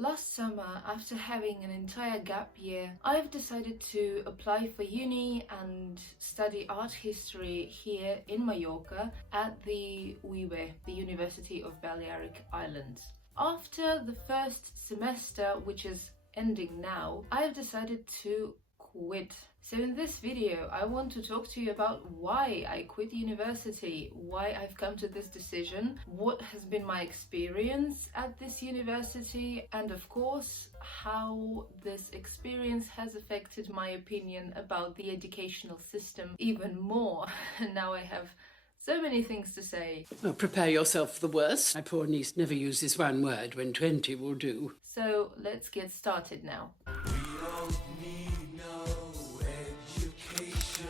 Last summer, after having an entire gap year, I've decided to apply for uni and study art history here in Mallorca at the UiBE, the University of Balearic Islands. After the first semester, which is ending now, I've decided to quit. So in this video, I want to talk to you about why I quit university, why I've come to this decision, what has been my experience at this university, and of course, how this experience has affected my opinion about the educational system even more. Now I have so many things to say. Well, prepare yourself for the worst. My poor niece never uses one word when 20 will do. So let's get started now. We don't need no education.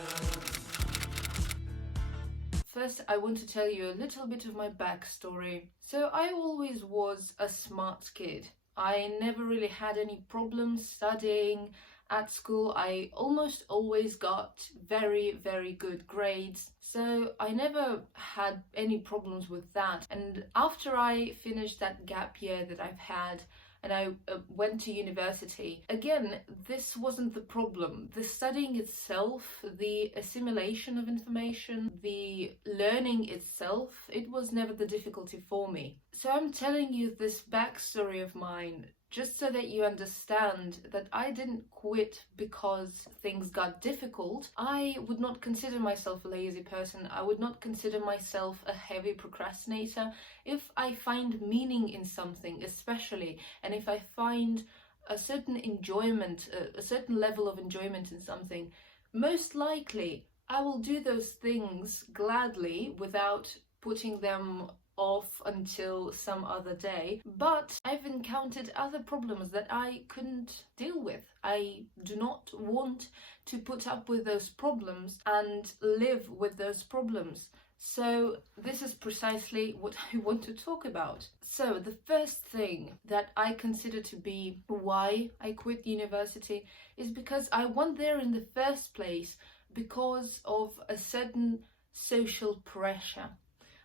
First, I want to tell you a little bit of my backstory. So I always was a smart kid. I never really had any problems studying. At school, I almost always got very, very good grades. So I never had any problems with that. And after I finished that gap year that I've had, and I went to university, again, this wasn't the problem. The studying itself, the assimilation of information, the learning itself, it was never the difficulty for me. So I'm telling you this backstory of mine just so that you understand that I didn't quit because things got difficult. I would not consider myself a lazy person. I would not consider myself a heavy procrastinator. If I find meaning in something, especially, and if I find a certain enjoyment, a certain level of enjoyment in something, most likely I will do those things gladly without putting them off until some other day. But I've encountered other problems that I couldn't deal with. I do not want to put up with those problems and live with those problems. So this is precisely what I want to talk about. So the first thing that I consider to be why I quit university is because I went there in the first place because of a certain social pressure.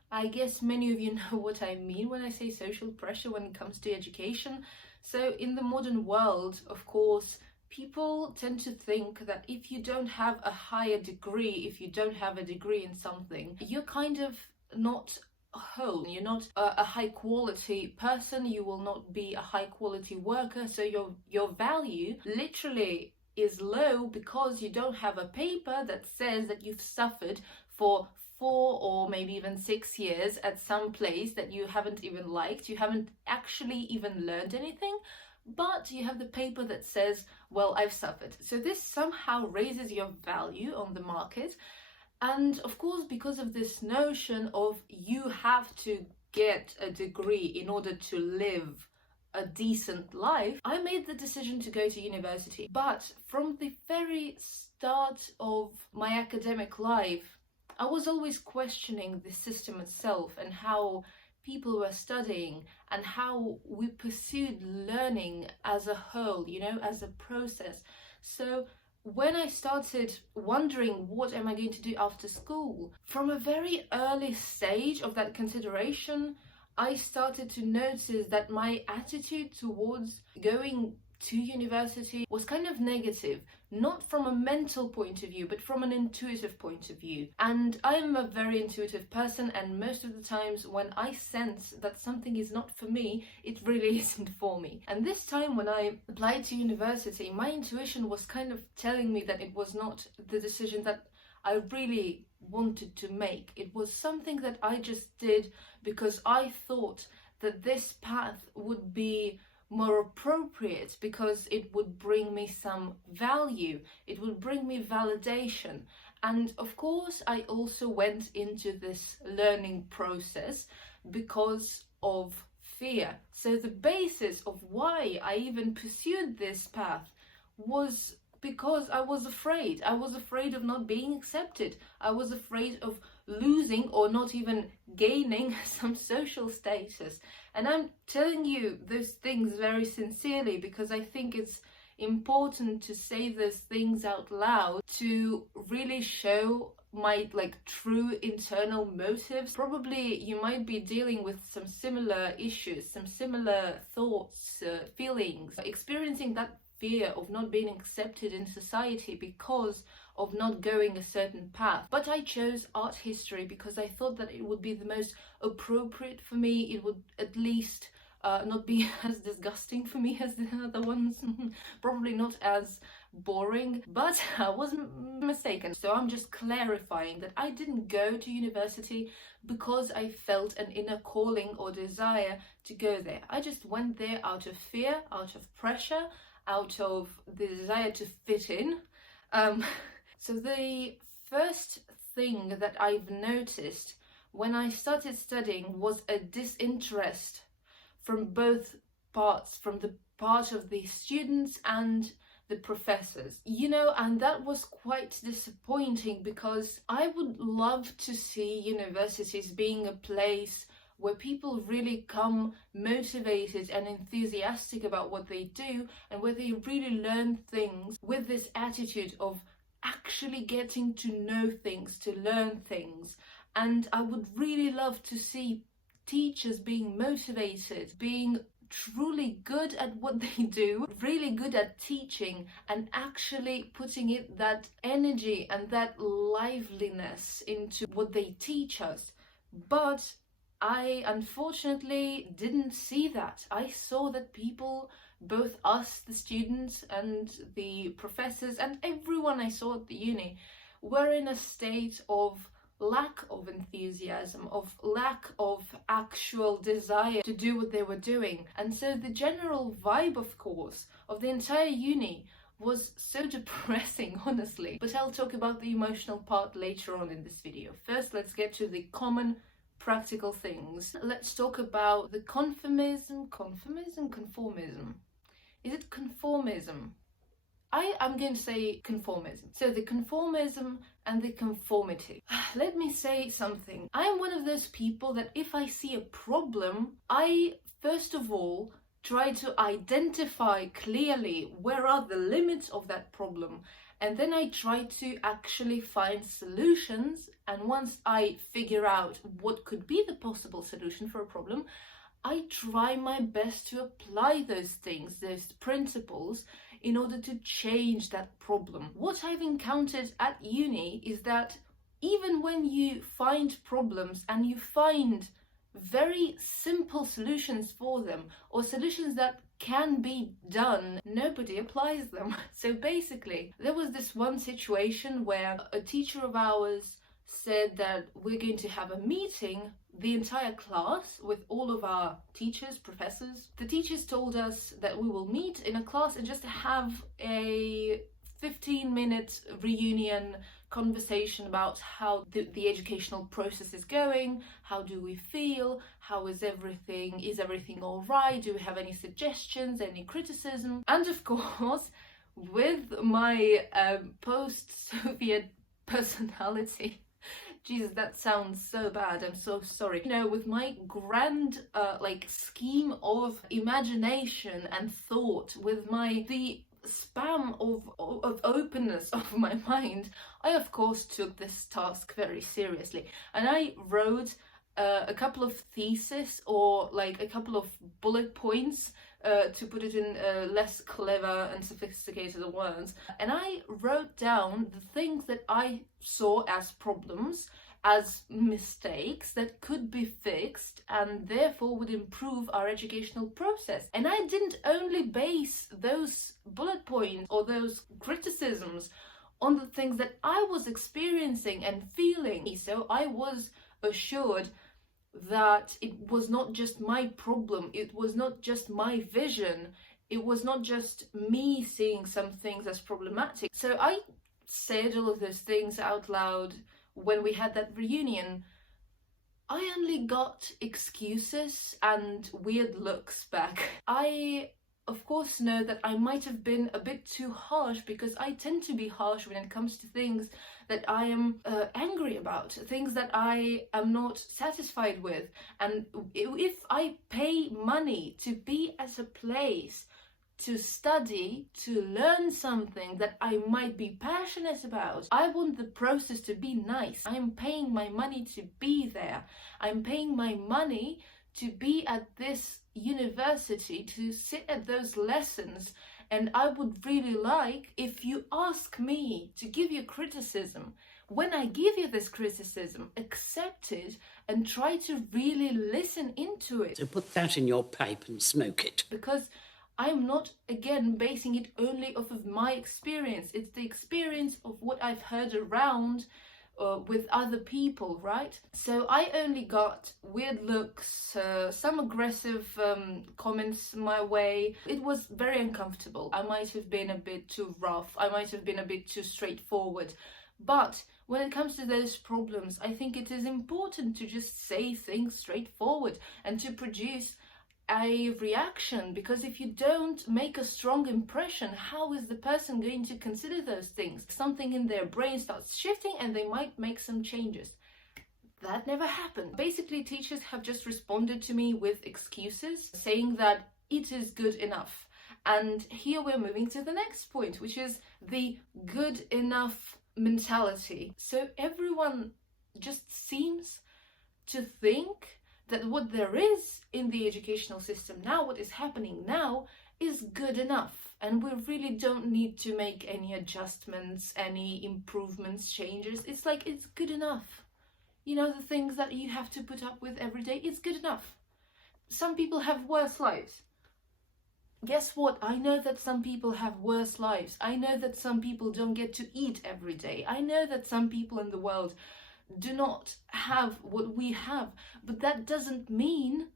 I guess many of you know what I mean when I say social pressure when it comes to education. So in the modern world, of course, people tend to think that if you don't have a higher degree, if you don't have a degree in something, you're kind of not whole. You're not a high quality person. You will not be a high quality worker. So your value literally is low because you don't have a paper that says that you've suffered for 4 or maybe even 6 years at some place that you haven't even liked. You haven't actually even learned anything, but you have the paper that says, well, I've suffered. So this somehow raises your value on the market. And of course, because of this notion of you have to get a degree in order to live a decent life, I made the decision to go to university. But from the very start of my academic life, I was always questioning the system itself and how people were studying and how we pursued learning as a whole, as a process. So when I started wondering what am I going to do after school, from a very early stage of that consideration, I started to notice that my attitude towards going to university was kind of negative, not from a mental point of view, but from an intuitive point of view. And I'm a very intuitive person, and most of the times when I sense that something is not for me, it really isn't for me. And this time when I applied to university, my intuition was kind of telling me that it was not the decision that I really wanted to make. It was something that I just did because I thought that this path would be more appropriate, because it would bring me some value, it would bring me validation. And of course, I also went into this learning process because of fear. So the basis of why I even pursued this path was because I was afraid. I was afraid of not being accepted. I was afraid of losing or not even gaining some social status. And I'm telling you those things very sincerely because I think it's important to say those things out loud to really show my like true internal motives. Probably you might be dealing with some similar issues, some similar thoughts, feelings, experiencing that fear of not being accepted in society because of not going a certain path. But I chose art history because I thought that it would be the most appropriate for me. It would at least not be as disgusting for me as the other ones. Probably not as boring, but I wasn't mistaken. So I'm just clarifying that I didn't go to university because I felt an inner calling or desire to go there. I just went there out of fear, out of pressure, out of the desire to fit in. So the first thing that I've noticed when I started studying was a disinterest from both parts, from the part of the students and the professors, you know, and that was quite disappointing because I would love to see universities being a place where people really come motivated and enthusiastic about what they do, and where they really learn things with this attitude of actually getting to know things, to learn things. And I would really love to see teachers being motivated, being truly good at what they do, really good at teaching, and actually putting it that energy and that liveliness into what they teach us. But I unfortunately didn't see that. I saw that people, both us, the students, and the professors, and everyone I saw at the uni, were in a state of lack of enthusiasm, of lack of actual desire to do what they were doing. And so the general vibe, of course, of the entire uni was so depressing, honestly. But I'll talk about the emotional part later on in this video. First, let's get to the common practical things. Let's talk about the conformism. Is it conformism? I'm going to say conformism. So the conformism and the conformity. Let me say something. I am one of those people that if I see a problem, I first of all try to identify clearly where are the limits of that problem, and then I try to actually find solutions. And once I figure out what could be the possible solution for a problem, I try my best to apply those things, those principles, in order to change that problem. What I've encountered at uni is that even when you find problems and you find very simple solutions for them, or solutions that can be done, nobody applies them. So basically, there was this one situation where a teacher of ours said that we're going to have a meeting, the entire class, with all of our teachers, professors. The teachers told us that we will meet in a class and just have a 15-minute reunion conversation about how the educational process is going, how do we feel, how is everything all right, do we have any suggestions, any criticism. And of course, with my post-Soviet personality, Jesus, that sounds so bad, I'm so sorry. You know, with my grand scheme of imagination and thought, with the spam of openness of my mind, I of course took this task very seriously, and I wrote a couple of theses, or like a couple of bullet points, to put it in less clever and sophisticated words. And I wrote down the things that I saw as problems, as mistakes that could be fixed and therefore would improve our educational process. And I didn't only base those bullet points or those criticisms on the things that I was experiencing and feeling. So I was assured that it was not just my problem, it was not just my vision, it was not just me seeing some things as problematic. So I said all of those things out loud when we had that reunion. I only got excuses and weird looks back. I of course know that I might have been a bit too harsh, because I tend to be harsh when it comes to things that I am angry about, things that I am not satisfied with. And if I pay money to be at a place to study, to learn something that I might be passionate about. I want the process to be nice. I'm paying my money to be there. I'm paying my money to be at this university, to sit at those lessons. And I would really like if you ask me to give you criticism. When I give you this criticism, accept it and try to really listen into it. So put that in your pipe and smoke it. Because I'm not, again, basing it only off of my experience. It's the experience of what I've heard around with other people, right? So I only got weird looks, some aggressive comments my way. It was very uncomfortable. I might have been a bit too rough. I might have been a bit too straightforward. But when it comes to those problems, I think it is important to just say things straightforward and to produce a reaction, because if you don't make a strong impression, how is the person going to consider those things? Something in their brain starts shifting and they might make some changes. That never happened. Basically, teachers have just responded to me with excuses, saying that it is good enough. And here we're moving to the next point, which is the good enough mentality. So everyone just seems to think that what there is in the educational system now, what is happening now, is good enough. And we really don't need to make any adjustments, any improvements, changes. It's like, it's good enough. You know, the things that you have to put up with every day, it's good enough. Some people have worse lives. Guess what? I know that some people have worse lives. I know that some people don't get to eat every day. I know that some people in the world do not have what we have, but that doesn't mean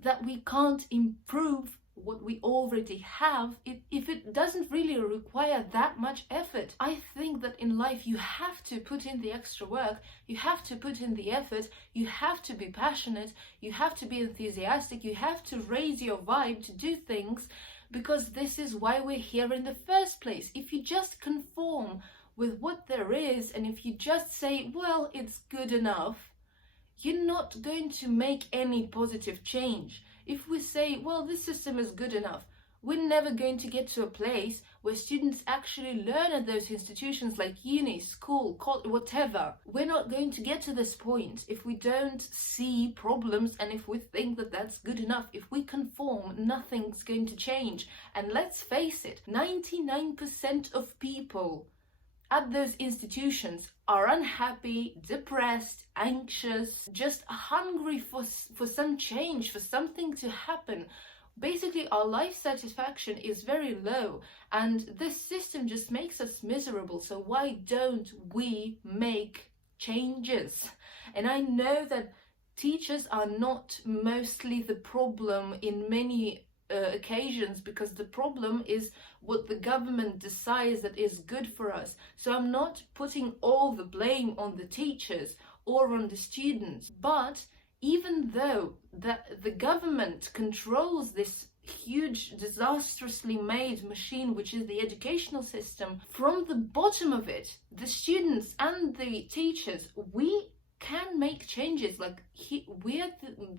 that we can't improve what we already have if it doesn't really require that much effort. I think that in life you have to put in the extra work, you have to put in the effort, you have to be passionate, you have to be enthusiastic, you have to raise your vibe to do things, because this is why we're here in the first place. If you just conform with what there is, and if you just say, well, it's good enough, you're not going to make any positive change. If we say, well, this system is good enough, we're never going to get to a place where students actually learn at those institutions like uni, school, college, whatever. We're not going to get to this point if we don't see problems, and if we think that that's good enough. If we conform, nothing's going to change. And let's face it, 99% of people at those institutions are unhappy, depressed, anxious, just hungry for some change, for something to happen. Basically, our life satisfaction is very low, and this system just makes us miserable. So why don't we make changes? And I know that teachers are not mostly the problem in many occasions, because the problem is what the government decides that is good for us. So I'm not putting all the blame on the teachers or on the students, but even though the government controls this huge, disastrously made machine, which is the educational system, from the bottom of it, the students and the teachers, we can make changes. Like, we're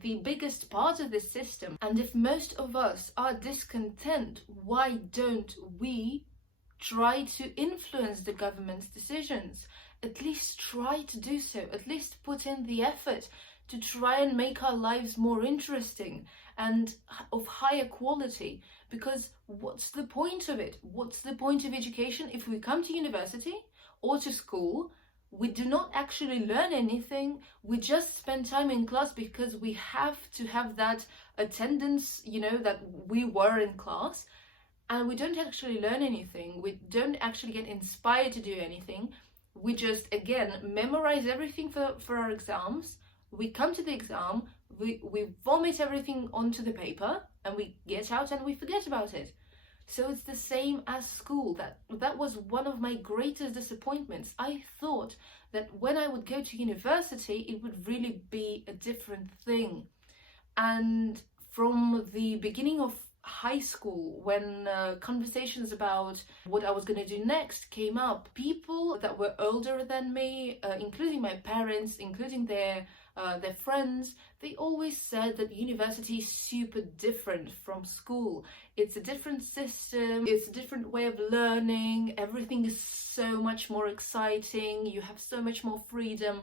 the biggest part of this system. And if most of us are discontent, why don't we try to influence the government's decisions? At least try to do so. At least put in the effort to try and make our lives more interesting and of higher quality. Because what's the point of it? What's the point of education if we come to university or to school, we do not actually learn anything, we just spend time in class because we have to have that attendance, you know, that we were in class, and we don't actually learn anything, we don't actually get inspired to do anything. We just, again, memorize everything for our exams, we come to the exam, we vomit everything onto the paper, and we get out and we forget about it. So it's the same as school. That was one of my greatest disappointments. I thought that when I would go to university, it would really be a different thing. And from the beginning of high school, when conversations about what I was going to do next came up, people that were older than me, including my parents, including their their friends, they always said that university is super different from school. It's a different system, it's a different way of learning, everything is so much more exciting, you have so much more freedom.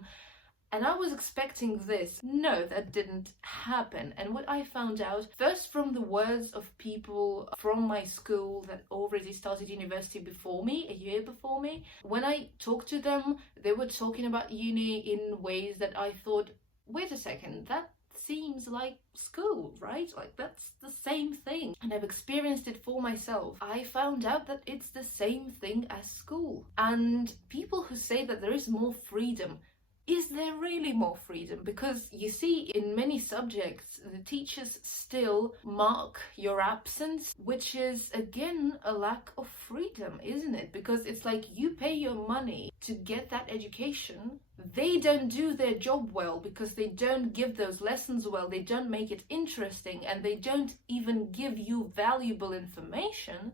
And I was expecting this. No, that didn't happen. And what I found out, first from the words of people from my school that already started university before me, a year before me, when I talked to them, they were talking about uni in ways that I thought, wait a second, that seems like school, right? Like that's the same thing. And I've experienced it for myself. I found out that it's the same thing as school. And people who say that there is more freedom, is there really more freedom? Because you see, in many subjects, the teachers still mark your absence, which is again a lack of freedom, isn't it? Because it's like you pay your money to get that education. They don't do their job well because they don't give those lessons well, they don't make it interesting, and they don't even give you valuable information.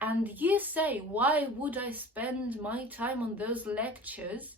And you say, why would I spend my time on those lectures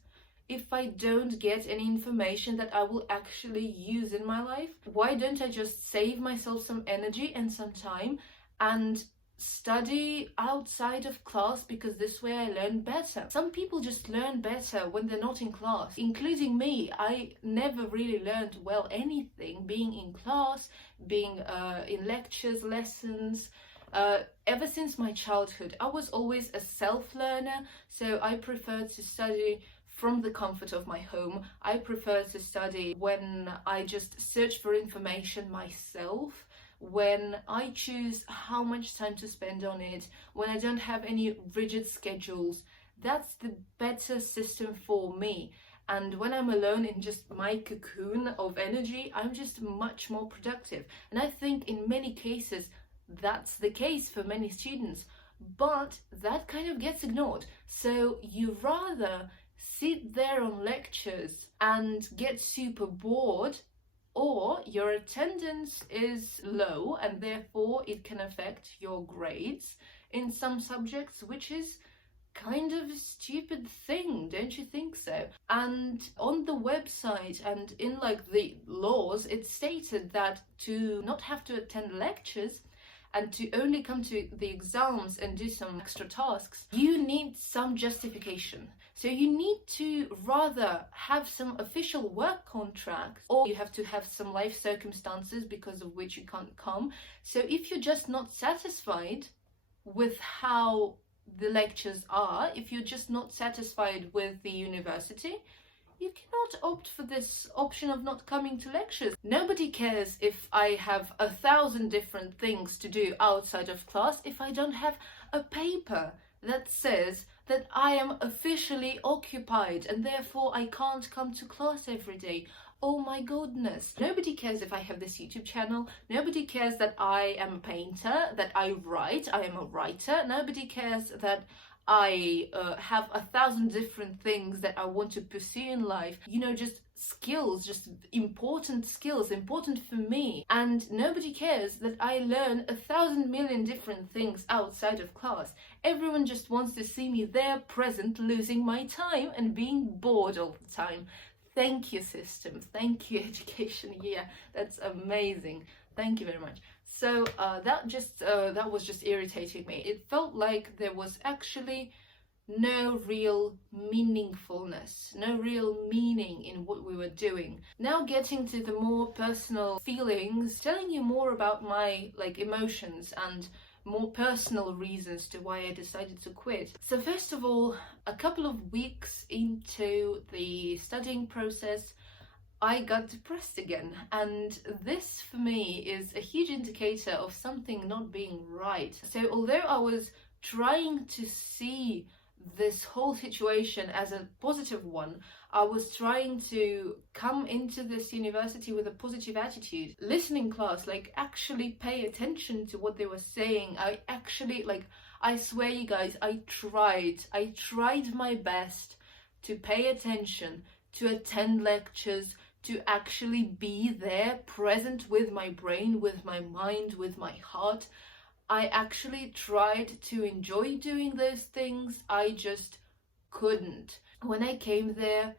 if I don't get any information that I will actually use in my life? Why don't I just save myself some energy and some time and study outside of class, because this way I learn better? Some people just learn better when they're not in class, including me. I never really learned well anything being in class, being in lectures, lessons. Ever since my childhood, I was always a self-learner, so I preferred to study from the comfort of my home. I prefer to study when I just search for information myself, when I choose how much time to spend on it, when I don't have any rigid schedules. That's the better system for me. And when I'm alone in just my cocoon of energy, I'm just much more productive. And I think in many cases, that's the case for many students. But that kind of gets ignored. So you rather sit there on lectures and get super bored, or your attendance is low and therefore it can affect your grades in some subjects, which is kind of a stupid thing, don't you think so? And on the website and in like the laws, it stated that to not have to attend lectures and to only come to the exams and do some extra tasks, you need some justification. So you need to rather have some official work contracts, or you have to have some life circumstances because of which you can't come. So if you're just not satisfied with how the lectures are, if you're just not satisfied with the university, you cannot opt for this option of not coming to lectures. Nobody cares if I have 1,000 different things to do outside of class if I don't have a paper that says that I am officially occupied and therefore I can't come to class every day. Oh my goodness. Nobody cares if I have this YouTube channel. Nobody cares that I am a painter, that I write, I am a writer. Nobody cares that I have 1,000 different things that I want to pursue in life. You know, just skills, just important skills, important for me. And nobody cares that I learn 1,000 million different things outside of class. Everyone just wants to see me there, present, losing my time and being bored all the time. Thank you, system. Thank you, education. Yeah, that's amazing. Thank you very much. So that was just irritating me. It felt like there was actually no real meaningfulness, no real meaning in what we were doing. Now getting to the more personal feelings, telling you more about my emotions and more personal reasons to why I decided to quit. So first of all, a couple of weeks into the studying process, I got depressed again, and this for me is a huge indicator of something not being right. So although I was trying to see this whole situation as a positive one, I was trying to come into this university with a positive attitude, listen in class, actually pay attention to what they were saying. I actually, I swear you guys, I tried my best to pay attention, to attend lectures, to actually be there, present with my brain, with my mind, with my heart. I actually tried to enjoy doing those things. I just couldn't. When I came there,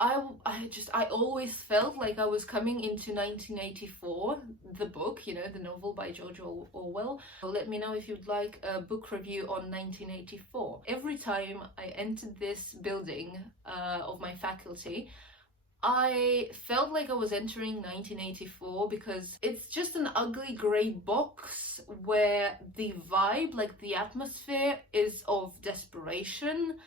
I always felt like I was coming into 1984, the book, you know, the novel by George Orwell. Let me know if you'd like a book review on 1984. Every time I entered this building of my faculty, I felt like I was entering 1984 because it's just an ugly grey box where the vibe, like the atmosphere, is of desperation,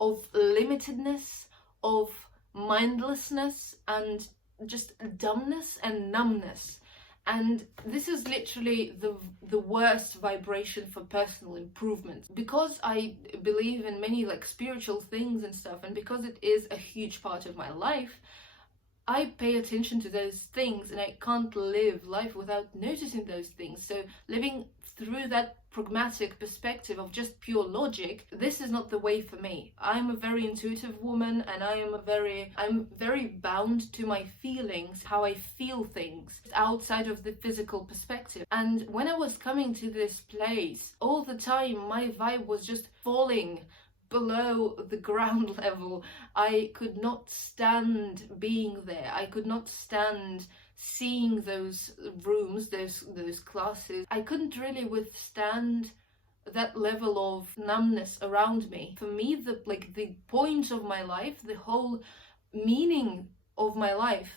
of limitedness, of mindlessness, and just dumbness and numbness. And this is literally the worst vibration for personal improvement. Because I believe in many like spiritual things and stuff, and because it is a huge part of my life, I pay attention to those things, and I can't live life without noticing those things. So living through that pragmatic perspective of just pure logic, this is not the way for me. I'm a very intuitive woman, and I'm very bound to my feelings, how I feel things outside of the physical perspective. And when I was coming to this place, all the time my vibe was just falling below the ground level. I could not stand being there. I could not stand seeing those rooms, those classes. I couldn't really withstand that level of numbness around me. For me, the point of my life, the whole meaning of my life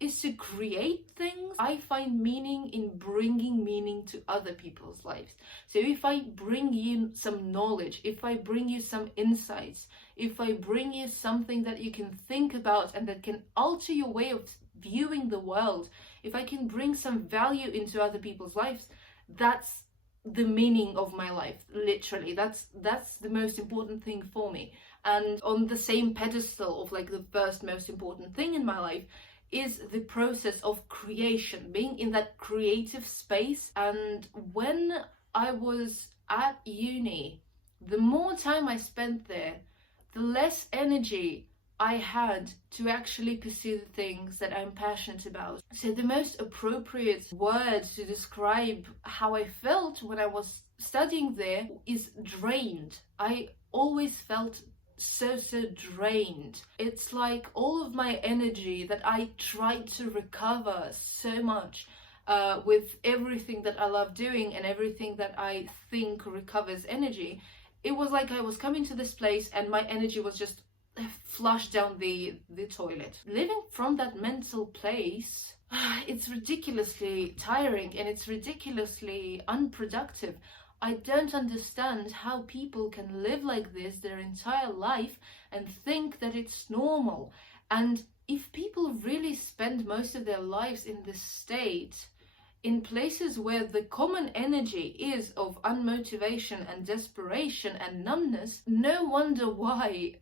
is to create things. I find meaning in bringing meaning to other people's lives. So if I bring you some knowledge, if I bring you some insights, if I bring you something that you can think about and that can alter your way of viewing the world, if I can bring some value into other people's lives, that's the meaning of my life. Literally, that's the most important thing for me. And on the same pedestal of like the first most important thing in my life is the process of creation, being in that creative space. And when I was at uni, the more time I spent there, the less energy I had to actually pursue the things that I'm passionate about. So the most appropriate word to describe how I felt when I was studying there is drained. I always felt so drained. It's like all of my energy that I tried to recover so much with everything that I love doing and everything that I think recovers energy. It was like I was coming to this place and my energy was just flushed down the toilet. Living from that mental place, it's ridiculously tiring and it's ridiculously unproductive. I don't understand how people can live like this their entire life and think that it's normal. And if people really spend most of their lives in this state, in places where the common energy is of unmotivation and desperation and numbness, no wonder why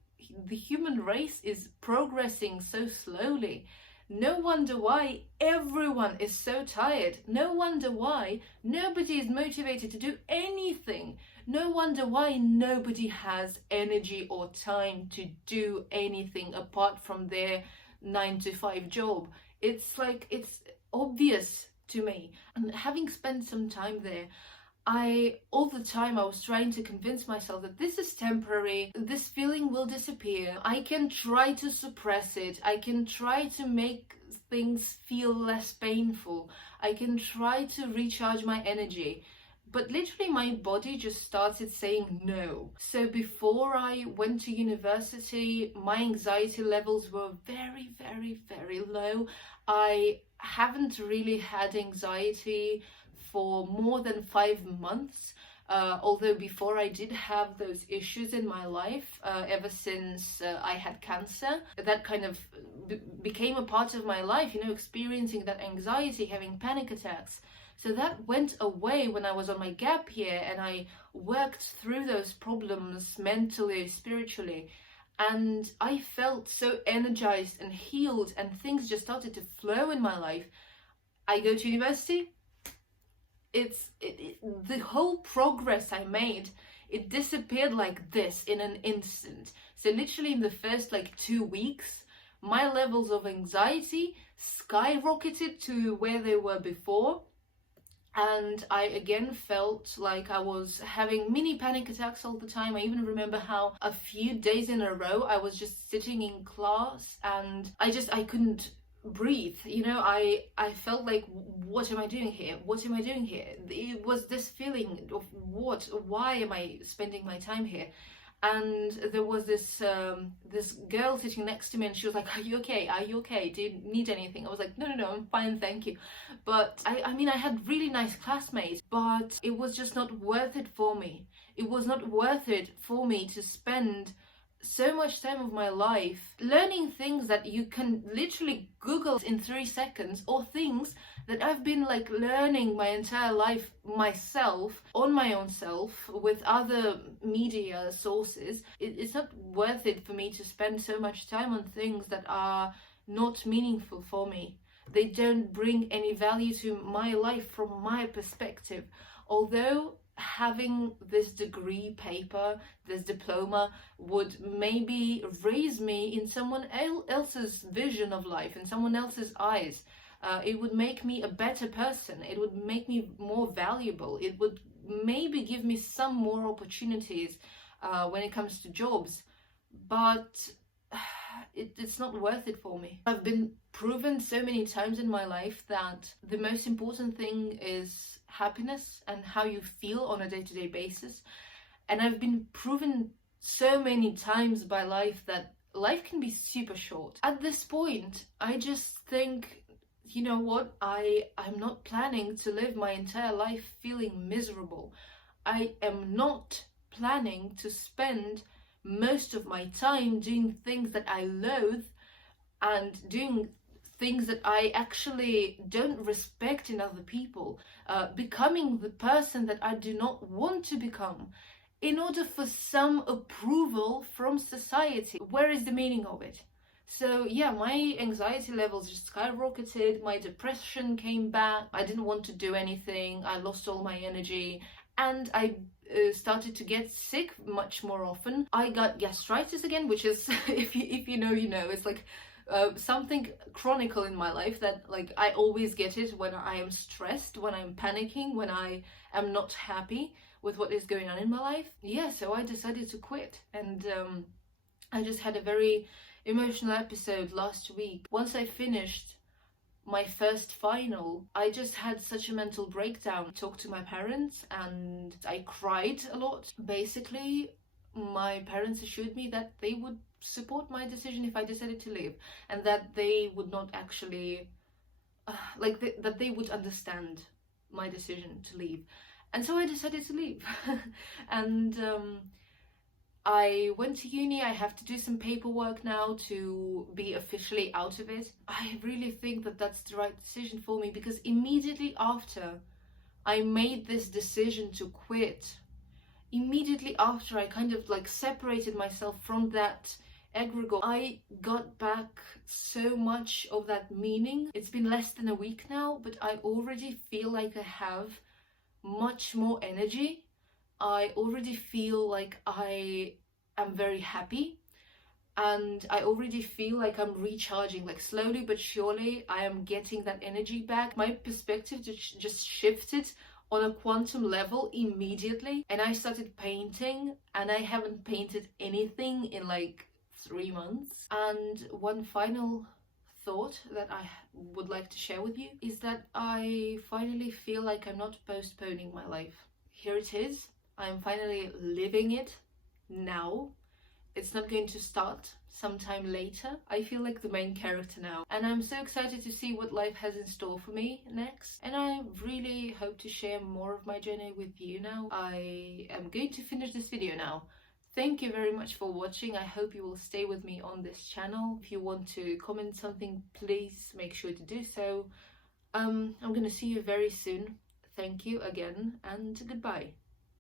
the human race is progressing so slowly. No wonder why everyone is so tired. No wonder why nobody is motivated to do anything. No wonder why nobody has energy or time to do anything apart from their 9-to-5 job. It's like, it's obvious to me. And having spent some time there, all the time I was trying to convince myself that this is temporary, this feeling will disappear. I can try to suppress it. I can try to make things feel less painful. I can try to recharge my energy. But literally my body just started saying no. So before I went to university, my anxiety levels were very, very, very low. I haven't really had anxiety for more than 5 months, although before I did have those issues in my life ever since I had cancer. That kind of became a part of my life, you know, experiencing that anxiety, having panic attacks. So that went away when I was on my gap year and I worked through those problems mentally, spiritually, and I felt so energized and healed and things just started to flow in my life. I go to university, the whole progress I made, it disappeared like this in an instant. So literally in the first 2 weeks, my levels of anxiety skyrocketed to where they were before. And I again felt like I was having mini panic attacks all the time. I even remember how a few days in a row I was just sitting in class and I couldn't breathe. I felt like, what am I doing here? What am I doing here? It was this feeling of why am I spending my time here? And there was this girl sitting next to me, and she was like, are you okay? Are you okay? Do you need anything? I was like, no, I'm fine, thank you. But I mean, I had really nice classmates, but it was just not worth it for me. It was not worth it for me to spend so much time of my life learning things that you can literally Google in 3 seconds, or things that I've been like learning my entire life myself, on my own self, with other media sources. It's not worth it for me to spend so much time on things that are not meaningful for me. They don't bring any value to my life from my perspective. Although having this degree paper, this diploma, would maybe raise me in someone else's vision of life, in someone else's eyes. It would make me a better person. It would make me more valuable. It would maybe give me some more opportunities when it comes to jobs. But it's not worth it for me. I've been proven so many times in my life that the most important thing is happiness and how you feel on a day-to-day basis. And I've been proven so many times by life that life can be super short. At this point, I just think, you know what, I'm not planning to live my entire life feeling miserable. I am not planning to spend most of my time doing things that I loathe and doing things that I actually don't respect in other people, becoming the person that I do not want to become in order for some approval from society. Where is the meaning of it? So yeah, my anxiety levels just skyrocketed, my depression came back, I didn't want to do anything, I lost all my energy, and I started to get sick much more often. I got gastritis again, which is, if you know, you know, it's like something chronicle in my life that like I always get it when I am stressed, when I'm panicking, when I am not happy with what is going on in my life. Yeah, so I decided to quit, and I just had a very emotional episode last week. Once I finished my first final, I just had such a mental breakdown. Talked to my parents and I cried a lot. Basically, my parents assured me that they would support my decision if I decided to leave, and that they would not actually that they would understand my decision to leave. And so I decided to leave. And I went to uni. I have to do some paperwork now to be officially out of it. I really think that that's the right decision for me, because immediately after I made this decision to quit, immediately after I kind of like separated myself from that egregore, I got back so much of that meaning. It's been less than a week now, but I already feel like I have much more energy. I already feel like I am very happy, and I already feel like I'm recharging, like slowly but surely I am getting that energy back. My perspective just shifted on a quantum level immediately, and I started painting, and I haven't painted anything in like 3 months. And one final thought that I would like to share with you is that I finally feel like I'm not postponing my life. Here it is. I'm finally living it now. It's not going to start sometime later. I feel like the main character now, and I'm so excited to see what life has in store for me next. And I really hope to share more of my journey with you now. I am going to finish this video now. Thank you very much for watching. I hope you will stay with me on this channel. If you want to comment something, please make sure to do so. I'm gonna see you very soon. Thank you again, and goodbye.